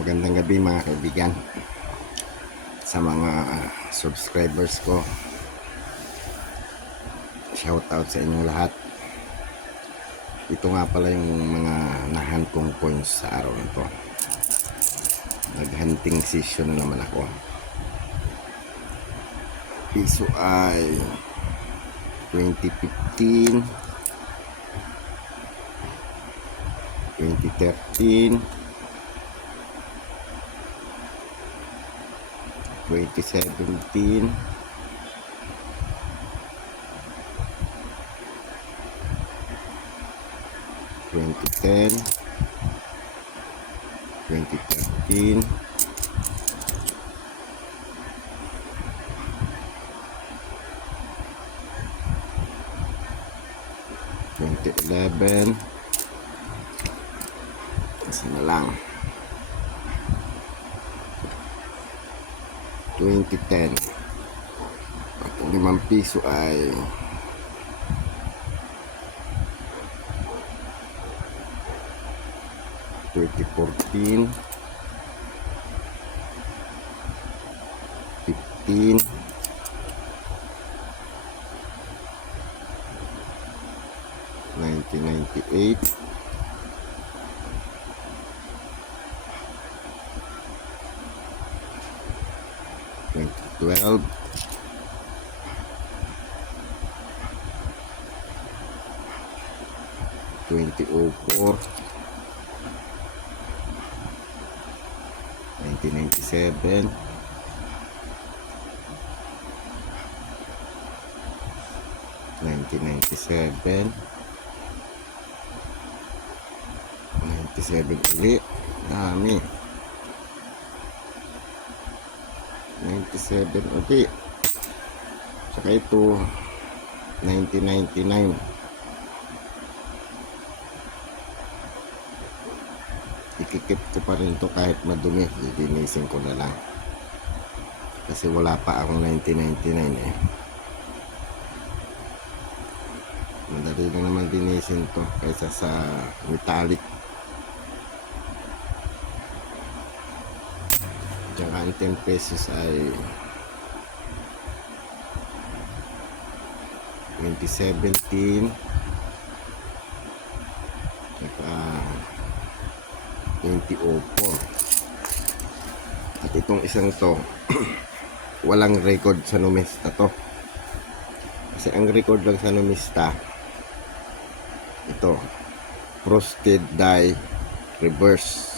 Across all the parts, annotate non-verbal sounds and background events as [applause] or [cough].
Magandang gabi mga kaibigan sa mga subscribers ko. Shout out sa inyong lahat. Ito nga pala yung mga nahan kong coins sa araw na to. Naghunting session na naman ako. Piso ay 2015 2013 2017 2010 2013 2011 Isa na lang 2010 at limang piso ay 2014 15 2004 1997 1997 97 ulit dami. 97 ulit saka ito 1999 Ikikip ko pa rin to kahit madumi. Lilinisin ko na lang. Kasi wala pa akong 1999 eh. Madali lang naman linisin to kaysa sa metallic. Tsaka ang 10 pesos ay 2017 Tsaka 2004 At itong isang to [clears throat] walang record sa numista to kasi ang record lang sa numista ito frosted die reverse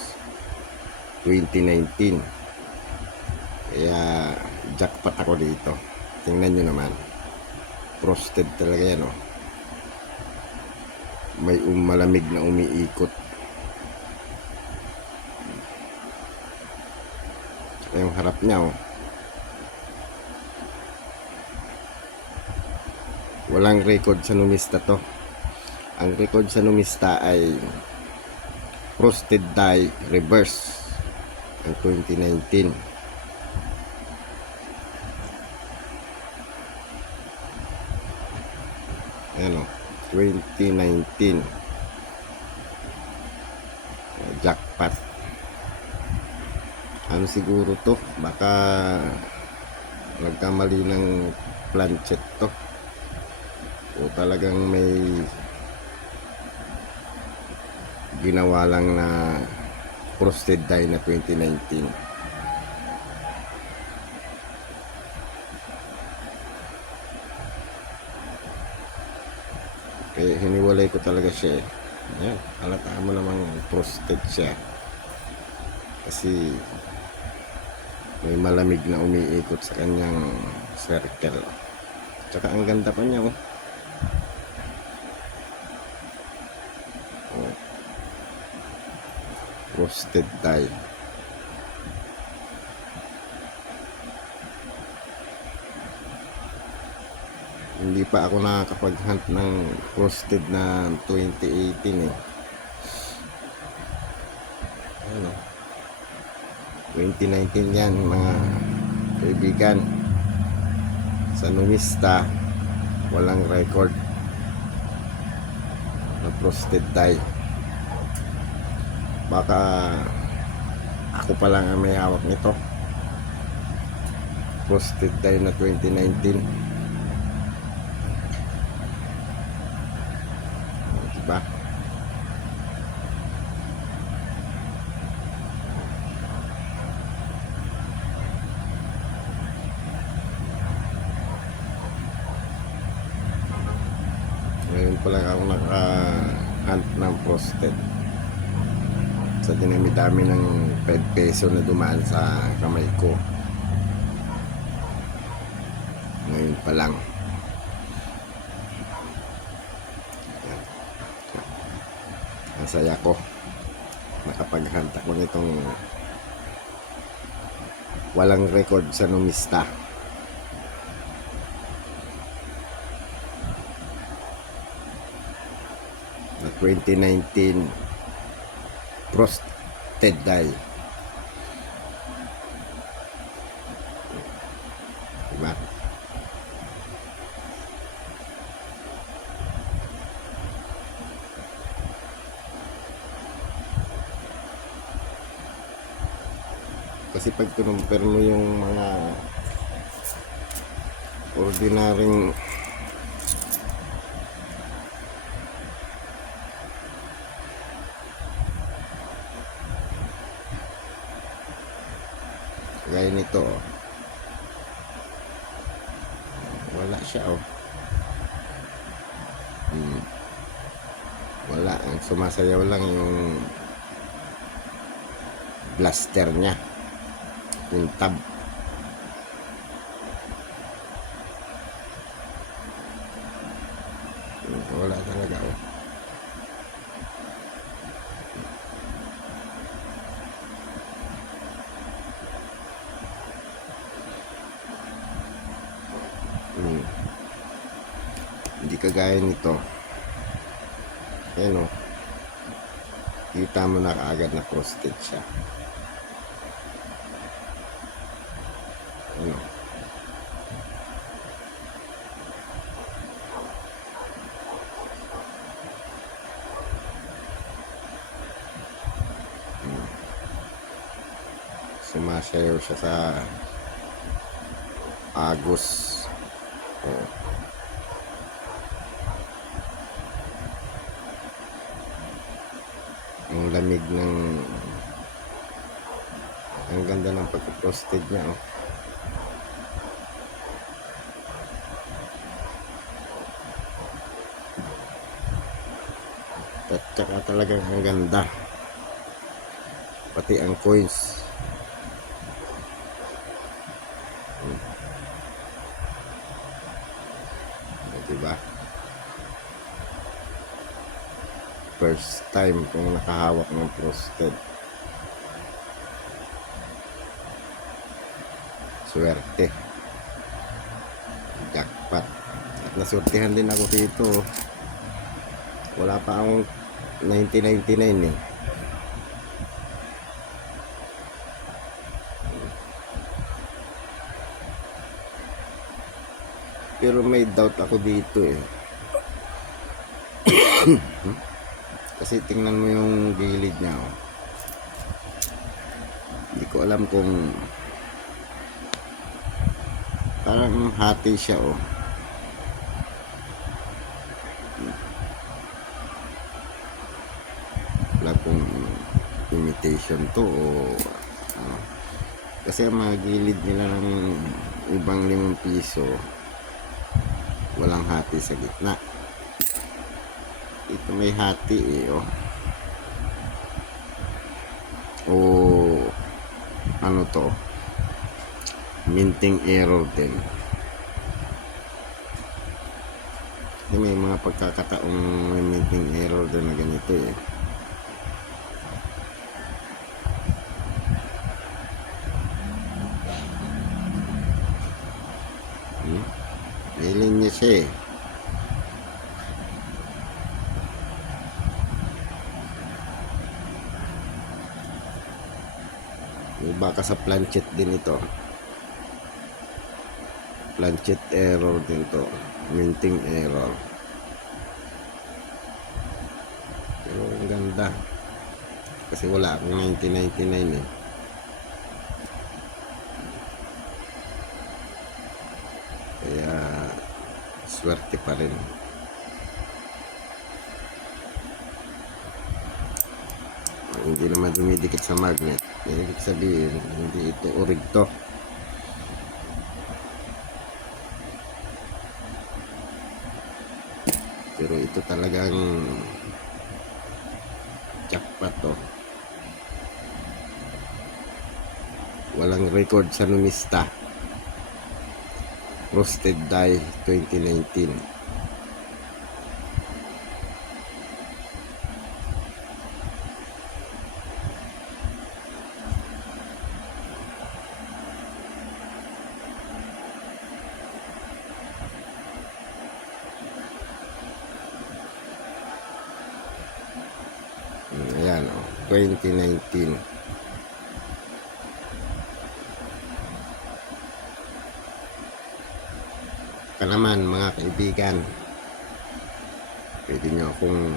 2019 kaya jackpot ako dito. Tingnan nyo naman. Frosted talaga yan oh. May um, malamig na umiikot. Yung harap niya oh. Walang record sa numista to. Ang record sa numista ay Frosted Die Reverse ang 2019. Ayan o, 2019. Uh, Jackpot. Ano siguro to? Baka nagkamali ng planchet to. O talagang may ginawa lang na frosted die na 2019. Kaya hiniwalay ko talaga siya eh. Yan, halata mo namang frosted siya. Kasi may malamig na umiikot sa kanyang circle. Tsaka ang ganda pa niya oh. oh. Frosted tie. hindi pa ako nakakapag-hunt ng frosted na 2018 eh. Ano? 2019 yan mga kaibigan. Sa numista, walang record na frosted tie. Baka ako pa lang ang may hawak nito. Posted tayo na 2019. Oh, Diba? Pa lang ako naka-hunt ng prostate. Sa dinami-dami ng 5 peso na dumaan sa kamay ko. Ngayon pa lang. Yan. Ang saya ko. Nakapag-hunt ako nitong walang record sa numista. 2019 prostate die. Diba? Kasi pag kinumpir mo yung mga ordinaryong Gaya nito, oh. Wala siya, oh. Hmm. Wala. Ang sumasayaw lang yung blaster niya. Yung tab. Wala talaga, oh. Hmm. Hindi kagaya nito. Ayan o. Kita mo na kaagad na prostate siya. Ano? Hmm. Sumasayaw siya sa agos. Oo. Ang lamig ng ang ganda ng pagka-frosted niya oh. At saka talagang ang ganda. Pati ang coins. O, diba? First time kong nakahawak ng prostate. Swerte. Jackpot. At nasurtihan din ako dito. Wala pa akong 1999 eh. Pero may doubt ako dito eh. [coughs] Kasi tingnan mo yung gilid niya. Oh. Hindi ko alam kung parang hati siya oh. Wala kung imitation to o ano. Kasi ang mga gilid nila ng ibang limang piso walang hati sa gitna ito may hati eh oh. o ano to? Minting error din. Kasi may mga pagkakataong may minting error din na ganito eh Baka sa planchet din ito. Planchet error din to. Minting error. Pero ang ganda. Kasi wala akong 1999 eh. Kaya swerte pa rin. Hindi naman dumidikit sa magnet. Ibig sabihin, hindi ito urig to. Pero ito talagang jackpot to. Walang record sa numista. Roasted Die 2019. Mm, Ayan, oh, 2019. Ka naman, mga kaibigan. Pwede nyo akong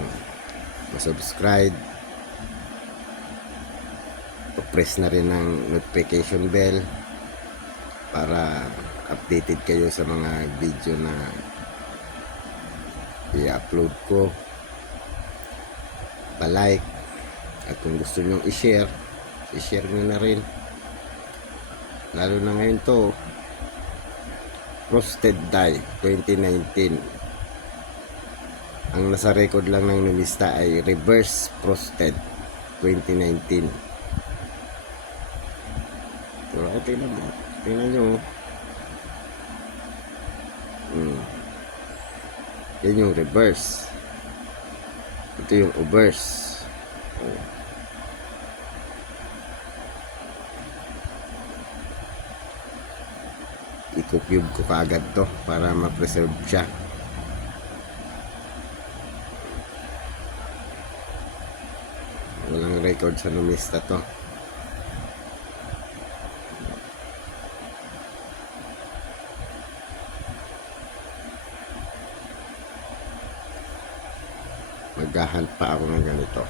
masubscribe. press na rin ng notification bell para updated kayo sa mga video na i-upload ko pa-like at kung gusto nyong i-share i-share nyo na rin lalo na ngayon to Roasted Die 2019 ang nasa record lang ng numista ay Reverse Frosted 2019 pero ako tingnan mo tingnan nyo hmm. yan yung reverse ito yung obverse. Oh. I-cube ko kaagad to para ma-preserve siya. Walang record sa numista to. Maghahunt pa ako ng ganito.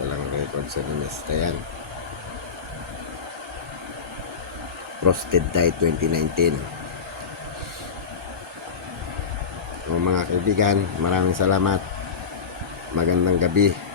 Walang record sa numista yan. Frosted Die 2019. O mga kaibigan, maraming salamat. Magandang gabi.